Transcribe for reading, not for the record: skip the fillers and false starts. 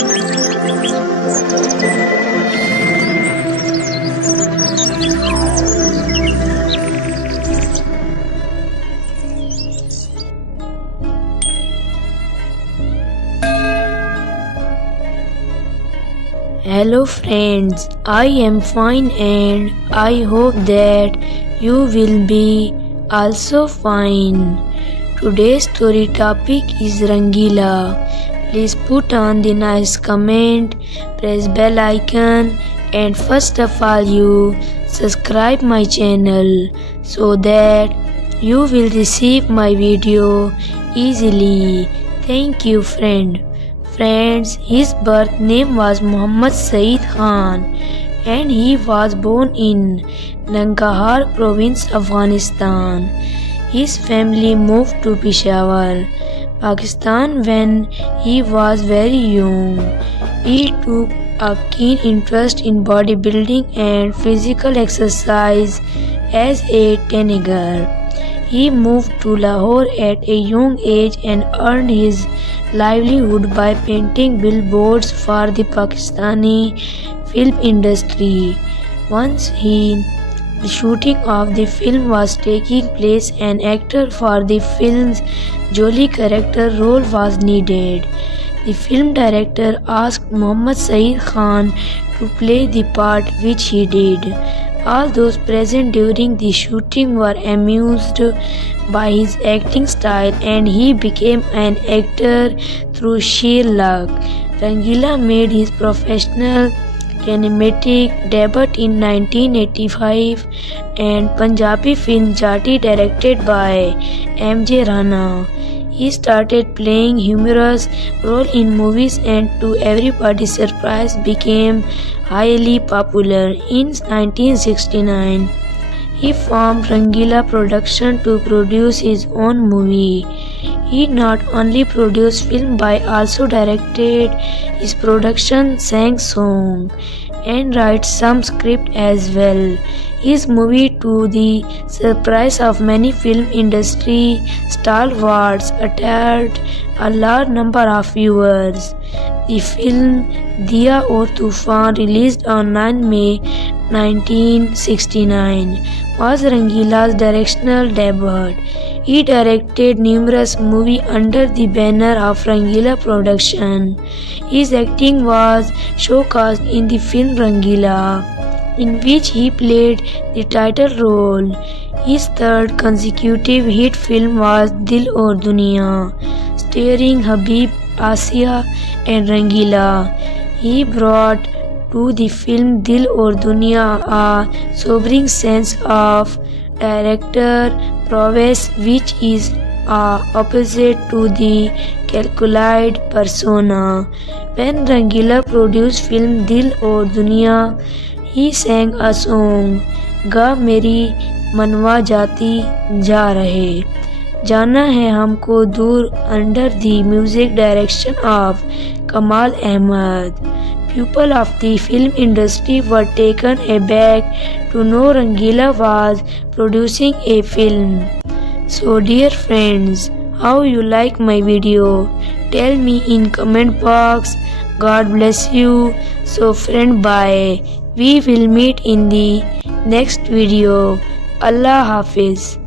Hello friends, I am fine and I hope that you will be also fine. Today's story topic is Rangeela. Please put on the nice comment, press bell icon and first of all you subscribe my channel so that you will receive my video easily. Thank you friend. Friends, his birth name was Muhammad Saeed Khan and he was born in Nangarhar province, Afghanistan. His family moved to Peshawar, Pakistan when he was very young. He took a keen interest in bodybuilding and physical exercise as a teenager. He moved to Lahore at a young age and earned his livelihood by painting billboards for the Pakistani film industry. Once the shooting of the film was taking place, an actor for the film's jolly character role was needed. The film director asked Muhammad Saeed Khan to play the part, which he did. All those present during the shooting were amused by his acting style and he became an actor through sheer luck. Rangeela made his professional cinematic debut in 1985 and Punjabi film Jati directed by M.J. Rana. He started playing humorous roles in movies and to everybody's surprise became highly popular. In 1969, he formed Rangeela Production to produce his own movie. He not only produced film but also directed his production, sang song, and write some script as well. His movie, to the surprise of many film industry stalwarts, attracted a large number of viewers. The film Diya Aur Tufan, released on 9 May 1969, was Rangeela's directorial debut. He directed numerous movies under the banner of Rangeela Production. His acting was showcased in the film Rangeela, in which he played the title role. His third consecutive hit film was Dil Aur Duniya, starring Habib, Asiya and Rangeela. He brought to the film Dil Aur Duniya a sobering sense of director prowess, which is opposite to the calculated persona. When Rangeela produced film Dil Aur Duniya, he sang a song, Ga Meri Manwa Jati Ja Rahe, Jana Hai Humko Dur, under the music direction of Kamal Ahmed. People of the film industry were taken aback to know Rangeela was producing a film. So dear friends, how you like my video? Tell me in comment box. God bless you. So friend, bye. We will meet in the next video. Allah Hafiz.